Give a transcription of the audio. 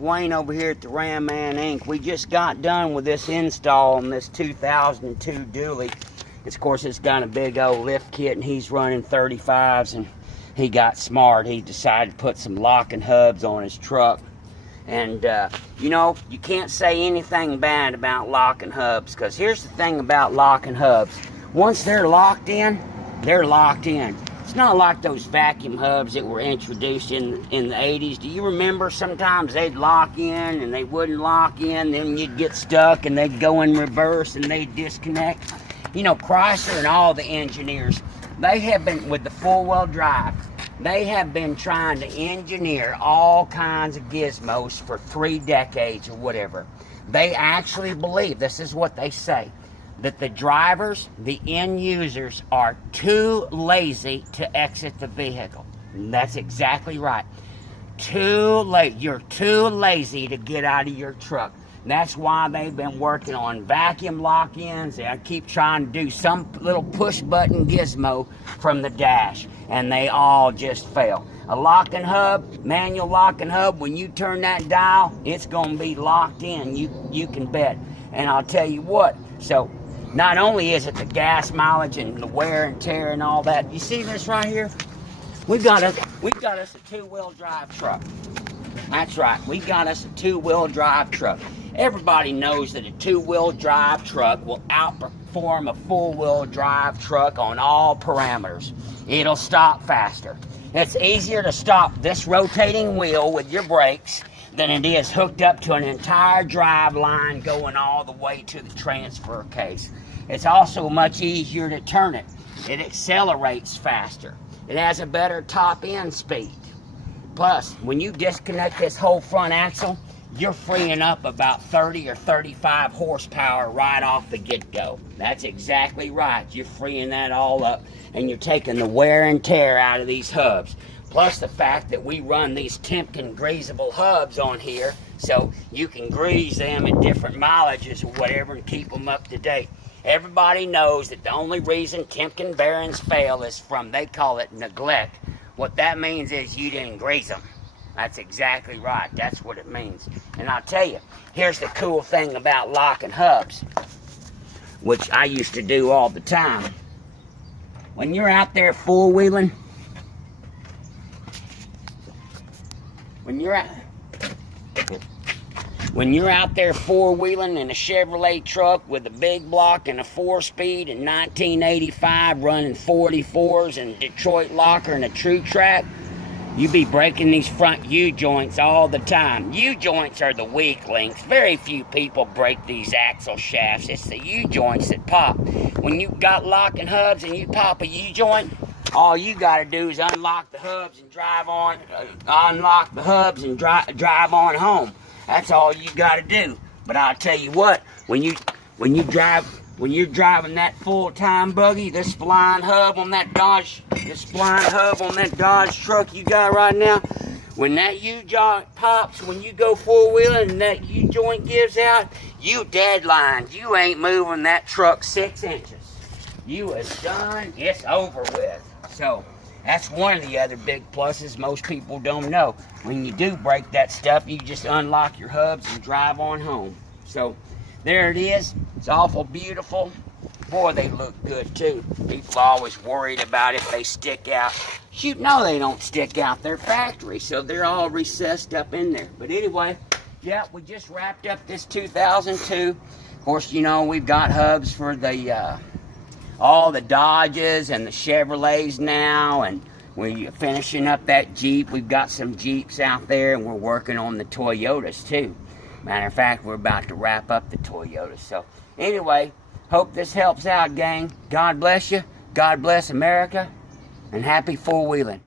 Wayne over here at the Ram Man Inc. We just got done with this install on this 2002 dually. Of course, it's got a big old lift kit, and he's running 35s, and he got smart. He decided to put some locking hubs on his truck. And, you know, you can't say anything bad about locking hubs, because here's the thing about locking hubs. Once they're locked in, they're locked in. It's not like those vacuum hubs that were introduced in the 80s. Do you remember sometimes they'd lock in and they wouldn't lock in, then you'd get stuck and they'd go in reverse and they'd disconnect? You know, Chrysler and all the engineers, they have been, with the four-wheel drive, they have been trying to engineer all kinds of gizmos for 3 decades or whatever. They actually believe, this is what they say, that the drivers, the end users, are too lazy to exit the vehicle. And that's exactly right. Too late. You're too lazy to get out of your truck. That's why they've been working on vacuum lock-ins. They keep trying to do some little push-button gizmo from the dash, and they all just fail. A locking hub, manual locking hub, when you turn that dial, it's going to be locked in. You can bet. And I'll tell you what, so not only is it the gas mileage and the wear and tear and all that, you see this right here? We've got us a two-wheel drive truck. That's right, we got us a two-wheel drive truck. Everybody knows that a two-wheel drive truck will outperform a four-wheel drive truck on all parameters. It'll stop faster. It's easier to stop this rotating wheel with your brakes than it is hooked up to an entire drive line going all the way to the transfer case. It's also much easier to turn it. It accelerates faster. It has a better top end speed. Plus, when you disconnect this whole front axle, you're freeing up about 30 or 35 horsepower right off the get-go. That's exactly right. You're freeing that all up, and you're taking the wear and tear out of these hubs. Plus the fact that we run these Timken greasable hubs on here, so you can grease them at different mileages or whatever and keep them up to date. Everybody knows that the only reason Timken bearings fail is from, they call it neglect. What that means is you didn't grease them. That's exactly right. That's what it means. And I'll tell you, here's the cool thing about locking hubs, which I used to do all the time. When you're out there four-wheeling, when you're out there four-wheeling in a Chevrolet truck with a big block and a 4-speed in 1985 running 44s and Detroit locker and a true track, you be breaking these front U-joints all the time. U-joints are the weak links. Very few people break these axle shafts. It's the U-joints that pop. When you've got locking hubs and you pop a U-joint, all you gotta do is unlock the hubs and drive on, drive on home. That's all you gotta do. But I'll tell you what, when you're driving that full-time buggy, this spline hub on that Dodge truck you got right now, when that U-joint pops, when you go four-wheeling and that U-joint gives out, you deadlined. You ain't moving that truck 6 inches. You is done. It's over with. So that's one of the other big pluses most people don't know. When you do break that stuff, you just unlock your hubs and drive on home. So there it is. It's awful beautiful. Boy, they look good too. People are always worried about if they stick out. Shoot, no, they don't stick out. They're factory, so they're all recessed up in there. But anyway, yeah, we just wrapped up this 2002. Of course, you know, we've got hubs for the all the Dodges and the Chevrolets now, and we're finishing up that Jeep. We've got some Jeeps out there, and we're working on the Toyotas too. Matter of fact, we're about to wrap up the Toyotas. So anyway, hope this helps out, gang. God bless you. God bless America. And happy four-wheeling.